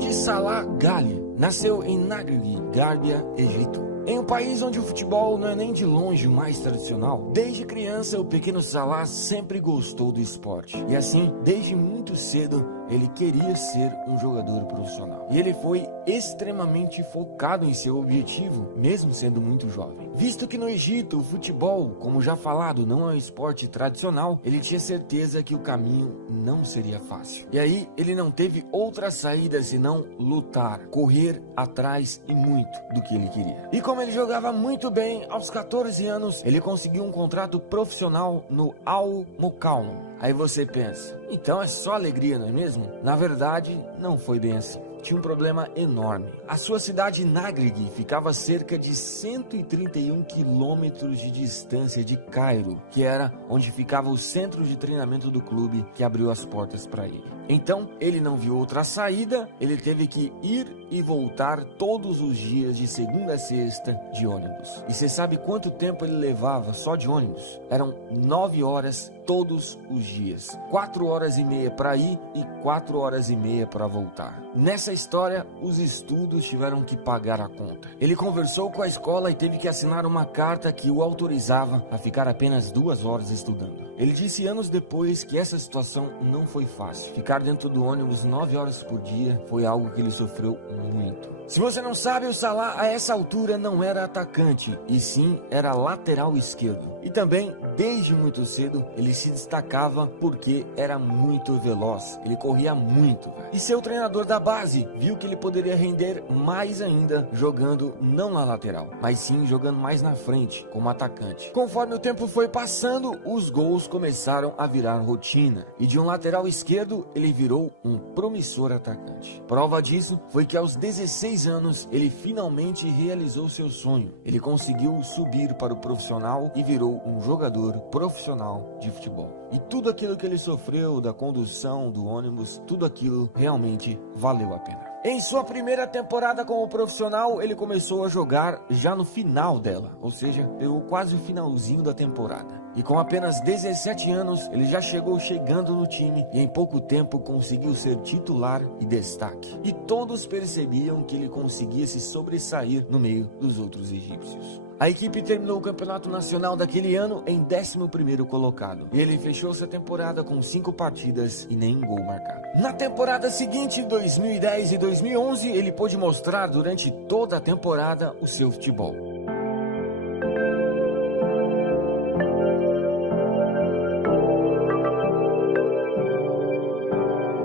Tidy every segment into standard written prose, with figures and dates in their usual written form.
de Salah Ghali nasceu em Nagreg, Gárbia, Egito. Em um país onde o futebol não é nem de longe o mais tradicional, desde criança o pequeno Salah sempre gostou do esporte. E assim, desde muito cedo, ele queria ser um jogador profissional. E ele foi extremamente focado em seu objetivo, mesmo sendo muito jovem. Visto que no Egito o futebol, como já falado, não é um esporte tradicional, ele tinha certeza que o caminho não seria fácil. E aí ele não teve outra saída senão lutar, correr atrás e muito do que ele queria. E como ele jogava muito bem, aos 14 anos ele conseguiu um contrato profissional no Al Mokallam. Aí você pensa, então é só alegria, não é mesmo? Na verdade, não foi bem assim. Tinha um problema enorme. A sua cidade Nagreg ficava a cerca de 131 quilômetros de distância de Cairo, que era onde ficava o centro de treinamento do clube que abriu as portas para ele. Então, ele não viu outra saída, ele teve que ir e voltar todos os dias de segunda a sexta de ônibus. E você sabe quanto tempo ele levava só de ônibus? Eram 9 horas todos os dias. 4 horas e meia para ir e 4 horas e meia para voltar. Nessa história, os estudos tiveram que pagar a conta. Ele conversou com a escola e teve que assinar uma carta que o autorizava a ficar apenas 2 horas estudando. Ele disse anos depois que essa situação não foi fácil. Ficar dentro do ônibus 9 horas por dia foi algo que ele sofreu muito. Se você não sabe, o Salah a essa altura não era atacante, e sim era lateral esquerdo. E também, desde muito cedo, ele se destacava porque era muito veloz, ele corria muito. E seu treinador da base viu que ele poderia render mais ainda jogando não na lateral, mas sim jogando mais na frente, como atacante. Conforme o tempo foi passando, os gols começaram a virar rotina, e de um lateral esquerdo, ele virou um promissor atacante. Prova disso foi que aos 16 anos, ele finalmente realizou seu sonho. Ele conseguiu subir para o profissional e virou um jogador profissional de futebol. E tudo aquilo que ele sofreu da condução do ônibus, tudo aquilo realmente valeu a pena. Em sua primeira temporada como profissional, ele começou a jogar já no final dela, ou seja, pegou quase o finalzinho da temporada. E com apenas 17 anos, ele já chegando no time e em pouco tempo conseguiu ser titular e destaque. E todos percebiam que ele conseguia se sobressair no meio dos outros egípcios. A equipe terminou o campeonato nacional daquele ano em 11º colocado. E ele fechou sua temporada com 5 partidas e nenhum gol marcado. Na temporada seguinte, 2010 e 2011, ele pôde mostrar durante toda a temporada o seu futebol.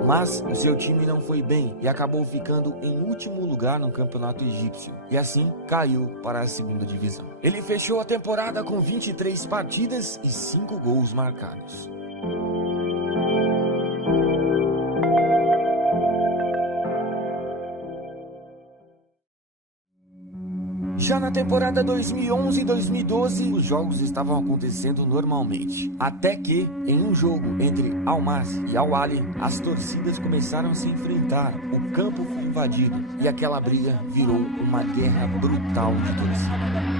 Mas o seu time não foi bem e acabou ficando em último lugar no campeonato egípcio e assim caiu para a segunda divisão. Ele fechou a temporada com 23 partidas e 5 gols marcados. Já na temporada 2011 e 2012, os jogos estavam acontecendo normalmente. Até que, em um jogo entre Al-Masry e Al-Ahly, as torcidas começaram a se enfrentar. O campo foi invadido e aquela briga virou uma guerra brutal de torcida.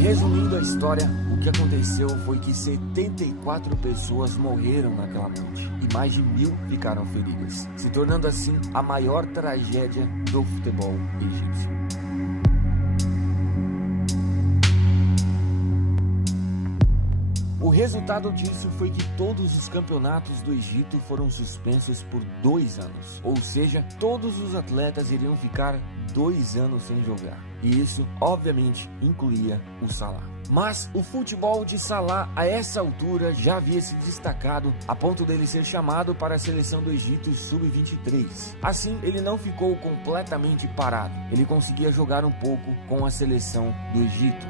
Resumindo a história, o que aconteceu foi que 74 pessoas morreram naquela noite e mais de 1000 ficaram feridas, se tornando assim a maior tragédia do futebol egípcio. O resultado disso foi que todos os campeonatos do Egito foram suspensos por 2 anos, ou seja, todos os atletas iriam ficar 2 anos sem jogar. E isso, obviamente, incluía o Salah. Mas o futebol de Salah, a essa altura, já havia se destacado a ponto dele ser chamado para a seleção do Egito Sub-23. Assim, ele não ficou completamente parado. Ele conseguia jogar um pouco com a seleção do Egito.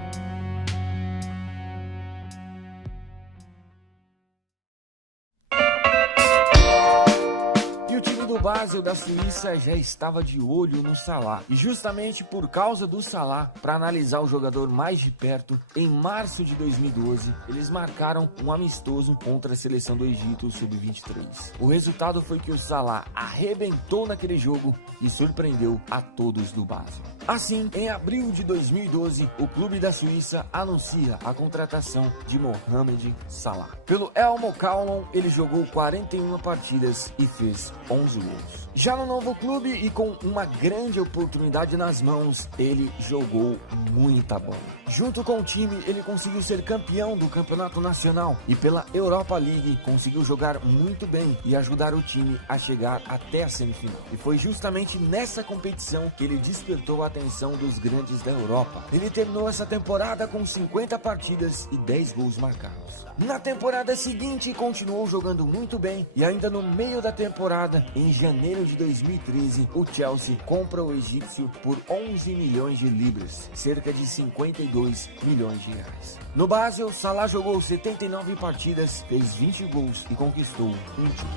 Basel da Suíça já estava de olho no Salah, e justamente por causa do Salah, para analisar o jogador mais de perto, em março de 2012, eles marcaram um amistoso contra a seleção do Egito sub-23. O resultado foi que o Salah arrebentou naquele jogo e surpreendeu a todos do Basel. Assim, em abril de 2012, o clube da Suíça anuncia a contratação de Mohamed Salah. Pelo El Mokaonon, ele jogou 41 partidas e fez 11 gols. Já no novo clube e com uma grande oportunidade nas mãos, ele jogou muita bola. Junto com o time, ele conseguiu ser campeão do campeonato nacional e pela Europa League conseguiu jogar muito bem e ajudar o time a chegar até a semifinal. E foi justamente nessa competição que ele despertou a atenção dos grandes da Europa. Ele terminou essa temporada com 50 partidas e 10 gols marcados. Na temporada seguinte, continuou jogando muito bem e ainda no meio da temporada, em janeiro de 2013, o Chelsea compra o egípcio por 11 milhões de libras, cerca de 52 milhões de reais. No Basel, Salah jogou 79 partidas, fez 20 gols e conquistou um título.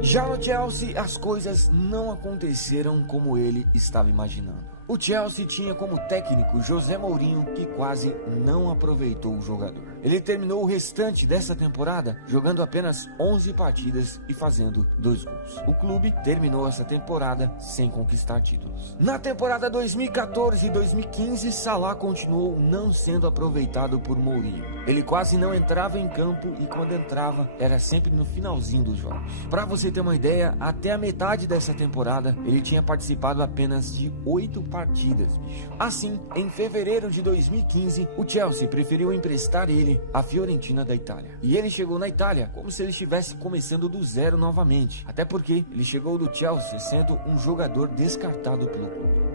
Já no Chelsea, as coisas não aconteceram como ele estava imaginando. O Chelsea tinha como técnico José Mourinho, que quase não aproveitou o jogador. Ele terminou o restante dessa temporada jogando apenas 11 partidas e fazendo 2 gols. O clube terminou essa temporada sem conquistar títulos. Na temporada 2014 e 2015, Salah continuou não sendo aproveitado por Mourinho. Ele quase não entrava em campo e quando entrava era sempre no finalzinho dos jogos. Para você ter uma ideia, até a metade dessa temporada ele tinha participado apenas de 8 partidas, bicho. Assim, em fevereiro de 2015, o Chelsea preferiu emprestar ele à Fiorentina da Itália. E ele chegou na Itália como se ele estivesse começando do zero novamente, até porque ele chegou do Chelsea sendo um jogador descartado pelo clube.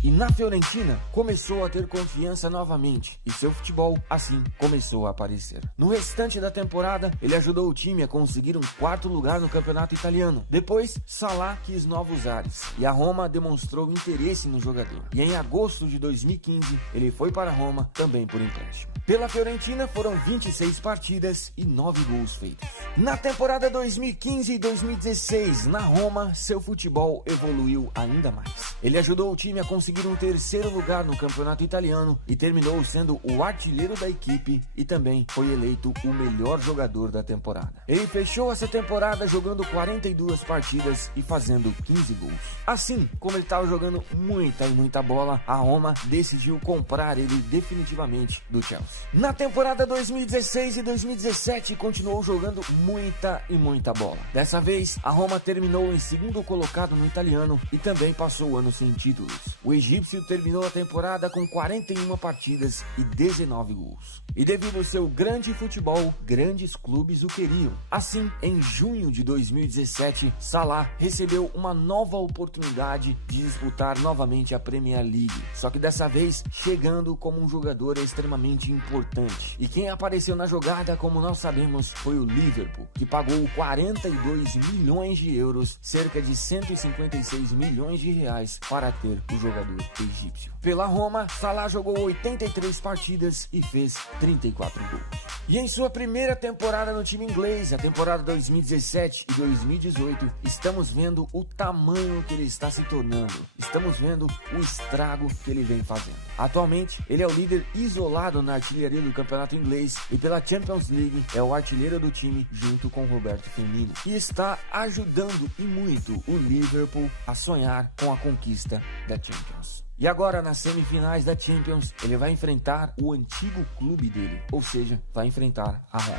E na Fiorentina começou a ter confiança novamente e seu futebol assim começou a aparecer. No restante da temporada ele ajudou o time a conseguir um 4º lugar no campeonato italiano. Depois Salah quis novos ares e a Roma demonstrou interesse no jogador. E em agosto de 2015 ele foi para a Roma também por empréstimo. Pela Fiorentina foram 26 partidas e 9 gols feitos. Na temporada 2015 e 2016 na Roma seu futebol evoluiu ainda mais. Ele ajudou o time a conseguir um 3º lugar no campeonato italiano e terminou sendo o artilheiro da equipe e também foi eleito o melhor jogador da temporada. Ele fechou essa temporada jogando 42 partidas e fazendo 15 gols. Assim, como ele estava jogando muita bola, a Roma decidiu comprar ele definitivamente do Chelsea. Na temporada 2016 e 2017 continuou jogando muita bola. Dessa vez, a Roma terminou em 2º colocado no italiano e também passou o ano sem títulos. O egípcio terminou a temporada com 41 partidas e 19 gols. E devido ao seu grande futebol, grandes clubes o queriam. Assim, em junho de 2017, Salah recebeu uma nova oportunidade de disputar novamente a Premier League. Só que dessa vez, chegando como um jogador extremamente importante. E quem apareceu na jogada, como nós sabemos, foi o Liverpool, que pagou 42 milhões de euros, cerca de 156 milhões de reais, para ter o jogador egípcio. Pela Roma, Salah jogou 83 partidas e fez 34 gols. E em sua primeira temporada no time inglês, a temporada 2017 e 2018, estamos vendo o tamanho que ele está se tornando. Estamos vendo o estrago que ele vem fazendo. Atualmente, ele é o líder isolado na artilharia do campeonato inglês e pela Champions League é o artilheiro do time junto com Roberto Firmino. E está ajudando e muito o Liverpool a sonhar com a conquista da Champions. E agora, nas semifinais da Champions, ele vai enfrentar o antigo clube dele, ou seja, vai enfrentar a Roma.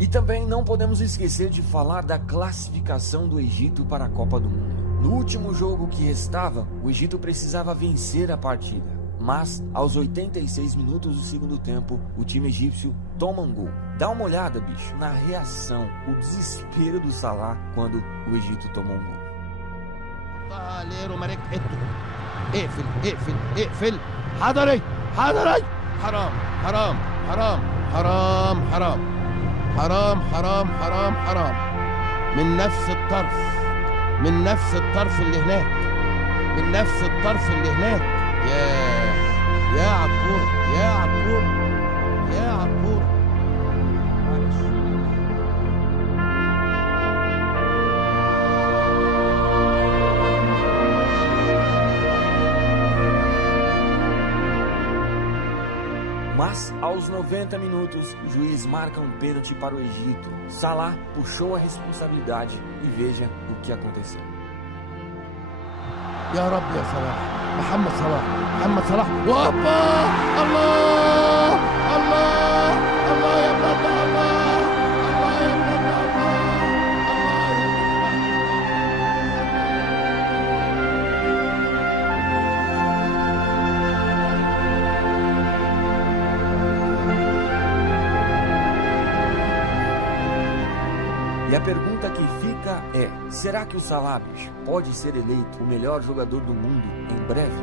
E também não podemos esquecer de falar da classificação do Egito para a Copa do Mundo. No último jogo que restava, o Egito precisava vencer a partida. Mas, aos 86 minutos do segundo tempo, o time egípcio toma um gol. Dá uma olhada, bicho, na reação, o desespero do Salah quando o Egito tomou um gol. حرام حرام حرام حرام. من نفس الطرف، من نفس الطرف اللي هناك، من نفس الطرف اللي هناك. يا عالكورة، يا عالكورة، يا عالكورة. معلش. Mas, aos 90 minutos, o juiz marca um pênalti para o Egito. Salah puxou a responsabilidade e veja o que aconteceu. يا رب يا صلاح، محمد صلاح، محمد صلاح، وهوبا! الله الله الله يا ابن الله، الله يا ابن الله، الله يا E a pergunta que fica é: será que o Salah pode ser eleito o melhor jogador do mundo em breve?